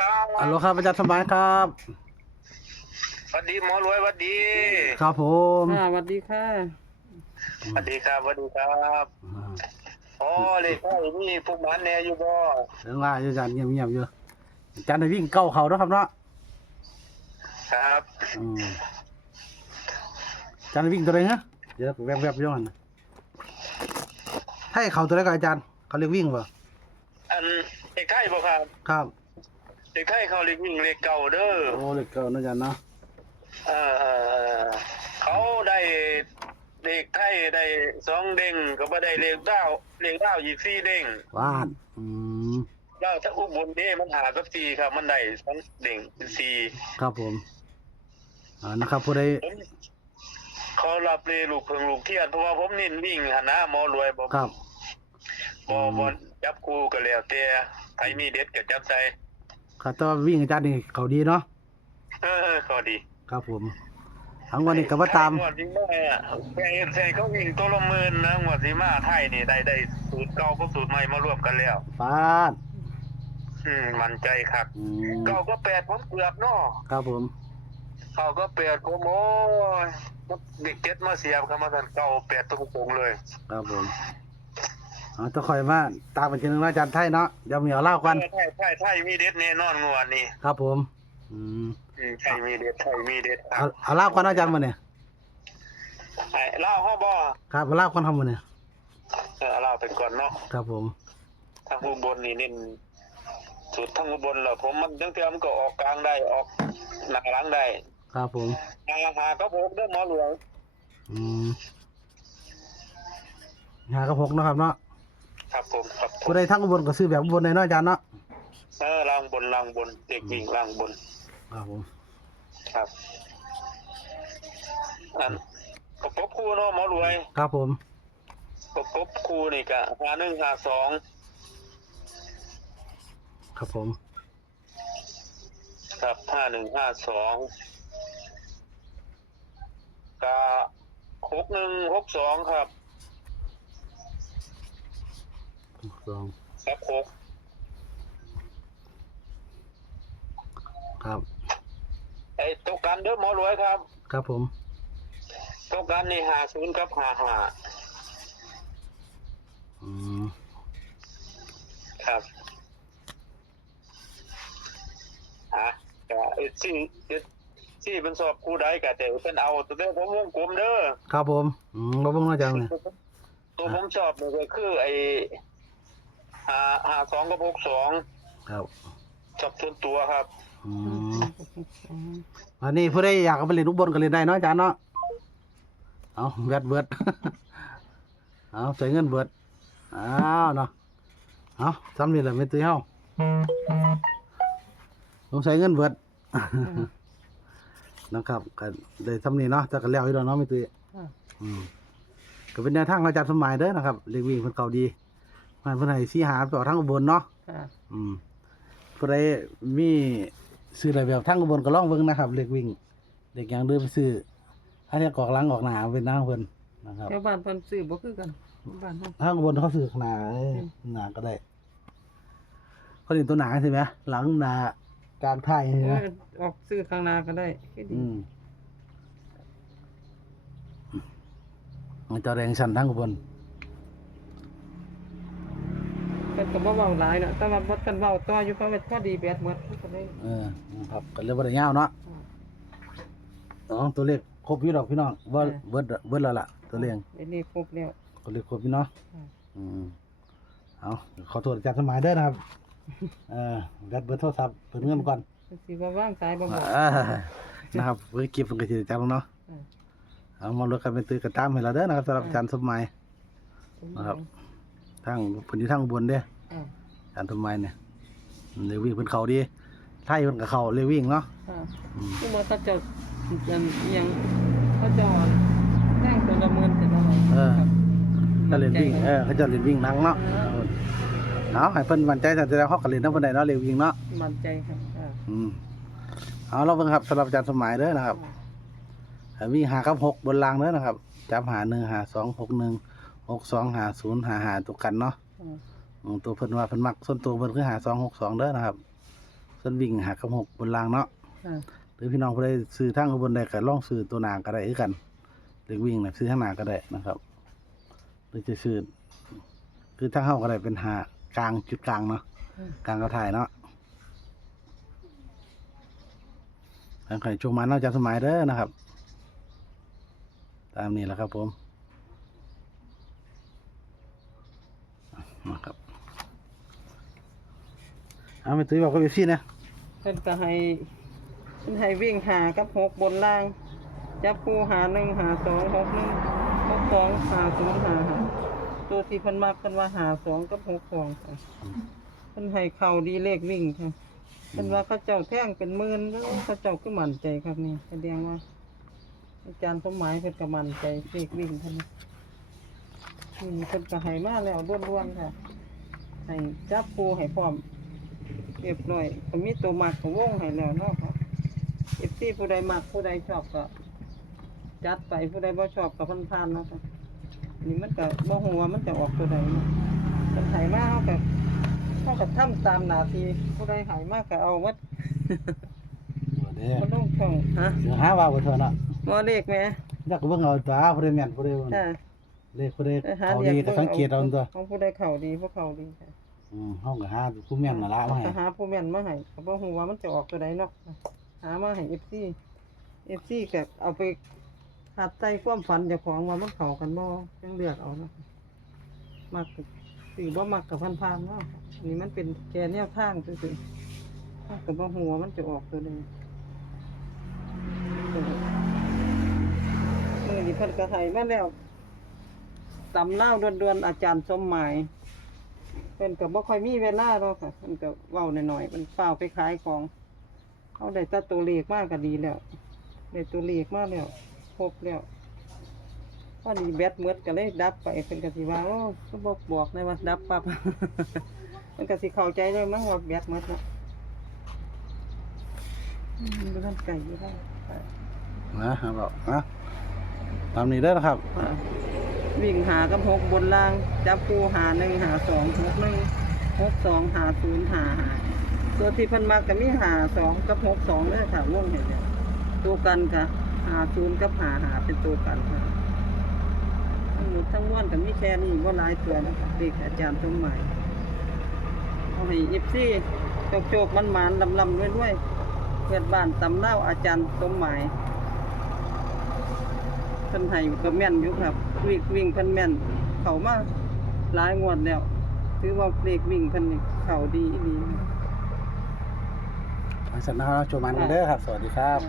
ครับฮัลโหลครับอาจารย์สมัยครับ สวัสดีหมอรวยสวัสดีครับผมค่ะสวัสดีค่ะสวัสดีครับสวัสดีครับอ่าอ๋อเลยใช่นี่พวกมันแน่อยู่บ่เรื่องว่าอาจารย์เงียบๆอยู่อาจารย์ได้วิ่งเก้าเขาเนาะครับเนาะครับอืมอาจารย์ได้วิ่งตัวไหนฮะเดี๋ยวแวบๆอยู่มันให้เขาตัวไหนกับอาจารย์เขาเรียกวิ่งป่ะอันเด็กไทยบ่ครับ ครับ เด็กไทยเขาเรียกวิ่งเลขเก่าเด้อโอ้เล็กเก้านะอาจารย์เนาะเออเออเออเขาได้เด็กไทยได้สองเด้งก็บ่ได้เลขดาวเลขดาวอีกสี่เด้งว่านอืมดาวถ้าอุบลเด้มันหากับสี่ครับ มันได้สองเด้งเป็นสี่ครับผมอ่านะครับผู้ใดผมเขารับเลยลูกเพิงลูกเทียนเพราะว่าผมเน้นวิ่งหนนะหมอรวยบ่ครับ บ่บ่จับคู่ก็แล้วแต่ใครมีเด็ดก็จับใส่ ครับแต่ว่าวิ่งอาจารย์นี่เขาดีเนาะเออก็ดีครับผมทั้งวันนี้ก็ว่าตามงวดที่มาแข่งใส่เขาวิ่งตัวละหมื่นนะงวดที่มาไทยนี่ได้ได้สูตรเก่ากับสูตรใหม่มารวมกันแล้วฟาดอืมมั่นใจครับอืมเก่าก็แปดผมเกือบเนาะครับผมเก่าก็แปดผมโอ้ยเด็กเก็ตมาเสียบกันมาทันเก่าแปดตรงๆเลย ครับผม เอต้องคอยมาตามไปทีนึงนะอาจารย์ไทยเนาะเดี๋ยวเหมียวเล่ากันไทยไทยไทยมีเด็ดแน่นอนงวดนี้ครับผม อืมอืมไทยมีเด็ดไทยมีเด็ดคเอารับเอาเล่ากันนะอาจารย์มาเนี่ยไอ้เล่าห้อบ่ครับเอาเล่ากันทำมาเนี่ยเออเล่าไปก่อนเนาะครับผม ทางอุบลนี่เน้นสุดทางอุบลแล้วผมมันตั้งแต่มันก็ออกกลางได้ออกหน้าหลังได้ครับผมหาหาก็ผมเด้อหมอหลวงอืมหากระพกเนาะครับเนาะ ครับผมครับผมผู้ใดทั้งอุบลก็ซื้อแบบอุบลในเนาะอาจารย์เนาะเออล่างบนล่างบน เด็กวิ่งล่างบนครับผมครับอันประกบคู่เนาะหมอรวยครับผมประกบคู่นี่ก็หาหนึ่งหาสองครับผมครับห้าหนึ่งห้าสองกะหกหนึ่งหกสองครับ ส องครับหกครับ ไอ้ตกกันเด้อหมอรวยครับครับผมตกกันนี่หาศูนย์กับหาหาอืมครับฮะก็เอ็ดซี่เอ็ดซี่เป็นสอบคู่ใดก็แต่เป็นเอาตัวเด้อผมวงกลมเด้อครับผมอืมบ่เบิ่งเนาะอาจารย์เนี่ยตัวผมชอบเนี่ยก็คือไอ้ หาหาสองกับหกสองครับชอบส่วนตัวครับ อืมอันนี้ผู้ใดอยากเอาไปเล่นอุบลก็เล่นได้เนาะอาจารย์เนาะเอาแวดเบิด เอาใส่เงินเบิดอ้าวเนาะเอาซ้ำนี่แหละไม่ตื้อเฮาต้องใส่เงินเบิด นะครับก็ได้ซ้ำนี่เนาะแต่ก็แล้วอยู่แล้วเนาะไม่ตื้อค่ะอืมก็เป็นแนวทางของอาจารย์สมหมายเด้อนะครับเรียกวิ่งเพิ่นเก่าดี มันเพิ่นให้สีหาต่อทางอุบลเนาะค่ะ อืมผู้ใดมีซื้ออะไรแบบทางอุบลก็ลองเบิ่งนะครับเรียกวิ่ง เด็กอย่างเดิมไปซื้ออันนี้กอกหลังออกหน้าเป็นทางเพิ่นนะครับ แถวบ้านเพิ่นซื้อบ่คือกันบ้านเฮาทางอุบลเขาซื้อข้างหน้าเอ้ยหน้าก็ได้เขาเรียนตัวหนาใช่ไหมหลังหน้ากลางท้ายเอใช่ไหมอออกซื้อข้างหน้าก็ได้คือดีอืมมันจะแรงชันทางอุบล เพิ่นก็บ่เว้าหลายเนาะแต่ว่าบ่ทันเว้าต่ออยู่เพราะว่าพอดีแบตหมดก็เลยเออครับก็เลยบ่ได้ยาวเนาะอ๋อตัวเลขครบอยู่ดอกพี่น้องเบิดเบิดเบิดแล้วล่ะตัวเลขเดี๋ยวนี้ครบแล้วตัวเลขครบพี่เนาะค่ะอืมเอาขอโทษอาจารย์สมัยเด้อนะครับเออแบตเบิดโทรศัพท์เปิดเงินก่อนเพิ่นสิว่าว่างสายบ่บอกอ่านะครับเพื่อเก็บเพิ่นก็สิได้จำเนาะอ่าเอามาลดกันเป็นตื้อกระตามให้เราเด้อนะครับสำหรับอาจารย์สมัยนะครับ ทางเพิ่นอยู่ทางอุบนเด้ออ่าอาจารย์สมัยเนี่ยเลยวิ่งเพิ่นเข้าดีไทยเพิ่นก็เข้าเลยวิ่งเนาะค่ะอืมคือว่าเขาเจ้าอันอิหยังเขาเจ้าแจ้งตัวละหมื่นแต่ละวันเออถ้าเล่นวิ่งเออเขาจะเล่นวิ่งหนังเนาะเอาให้เพิ่นมั่นใจแต่จะได้ฮอกกันเล่นนำเพิ่นได้เนาะเร็วยิงเนาะมั่นใจค่ะอ่าอืมเอาเราเบิ่งครับสำหรับอาจารย์สมัยเด้อนะครับให้วิ่งหากับหกบนรางเด้อนะครับจับหาหนึ่งหาสองหกหนึ่ง หกสองหาศูนย์หาหาตัวกันเนาะอ่าอืมตัวเพิ่นว่าเพิ่นมักส่วนตัวเพิ่นคือหาสองหกสองเด้อนะครับ ส่วนวิ่งหากับหกบนรางเนาะ ค่ะหรือพี่น้องผู้ใดซื้อทางอุบลได้ก็ลองซื้อตัวหนาก็ได้คือกันเด็กวิ่งนะซื้อทางหนาก็ได้นะครับ หรือจะซื้อคือทางเข้าก็ได้เป็นหากลางจุดกลางเนาะกลางกระถ่ายเนาะทางใครชงมาเนอกจากสมัยเด้อนะครับ ตามนี้แหละครับผม นะครับเอาไปตุ้ยบอกกับพี่นะเพิ่นก็ให้เพิ่นให้วิ่งหากับหกบนล่าง จับคู่หาหนึ่งหาสองหกหนึ่งหกสองหาศูนย์หาหาตัวที่เพิ่นมักกันว่าหาสองกับหกสองค่ะเพิ่นให้เข่าดีเลขวิ่งค่ะเพิ่นว่าเขาเจ้าแท่งเป็นหมื่นแล้วเขาเจ้าก็มั่นใจครับนี่แสดงว่า อาจารย์สมหมายเพิ่นก็มั่นใจเลขวิ่งเพิ่น นี่เพิ่นก็ให้มาแล้วล้วนๆค่ะ ให้จับคู่ให้พร้อมเรียบร้อยก็มีตัวมักของวงให้แล้วเนาะครับเอฟซีผู้ใดมักผู้ใดชอบก็จัดไปผู้ใดบ่ชอบก็พันพานๆเนาะครับนี่มันก็บ่ฮู้ว่ามันจะออกตัวใดเนาะคนไห้มาเฮาก็เฮาก็ทำตามหน้าที่ผู้ใดไห้มาก็เอาวัดเด้อบ่ลงช่องฮะเดี๋ยวหาว่าบ่เท่าเนาะบ่เลขแหม่อยากเบิ่งเอาตาผู้ใดแม่นผู้ใดบ่จ้า เลขผู้ใดเออหาเขาเรียดีกก็สังเกตเอาตัวของผู้ใดเข้าดีผู้เข้าดีค่ะอืมเฮาก็หาผู้แม่นน่ะละมาให้ก็หาผู้แม่นมาให้ก็บ่ฮู้ว่ามันจะออกตัวใดเนาะหามาให้ FC FC ก็เอาไปหัดใจความฝันเจ้าของว่ามันเข้ากันบ่จังเลือกเอาเนาะมักก็สิบ่มักกับพันๆเนาะอันนี่มันเป็นแค่แนวทางซื่อๆเราก็บ่ฮู้ว่ามันจะออกตัวใดมื้อนี้เพิ่นก็ให้มาแล้ว ตำเล่าด่วนๆอาจารย์สมหมายเพิ่นก็บ่ค่อยมีเวลาหรอกค่ะเพิ่นก็เว้าหน่อยๆมันเฝ้าไปขายของเอาได้แต่ตัวเลขมากก็ดีแล้วได้ตัวเลขมากแล้วครบแล้วพอดีแบตหมดก็เลยดับไปเพิ่นก็สิว่าโอ้ก็บ่บอกเลยว่าดับปั๊บ เพิ่นก็สิเข้าใจเลยมั้งว่าแบตหมดเนาะอืมดูท่นไก่อยู่ได้ นะครับอกนะตามนี้เด้อนะครับค่ะ วิ่งหากับหกบนล่าง จับคู่หาหนึ่งหาสองหกหนึ่งหกสองหาศูนย์หาหาตัวที่พันมากก็มีหาสองกับหกสองเลยค่ะวงเห็นเนี่ยตัวกันค่ะหาศูนย์กับหาหาเป็นตัวกันค่ะทั้งหมดทั้งมวลกับมีแค่นี้ว่าลายตัวนะคะเด็กอาจารย์สมหมายเอาให้ยิบซี่โจกโจกมันหมานลำลำด้วยด้วยเพื่อนบ้านตำเล่าอาจารย์สมหมายเพิ่นให้ก็แม่นอยู่ครับ วิ่งวิ่งเพิ่นแม่น เข้ามาหลายงวดแล้วถือว่าเลขวิ่งเพิ่นนี่เข้าดีอีหลีขอให้สันนะครับโจมันกันเด้อครับ สวัสดีครับ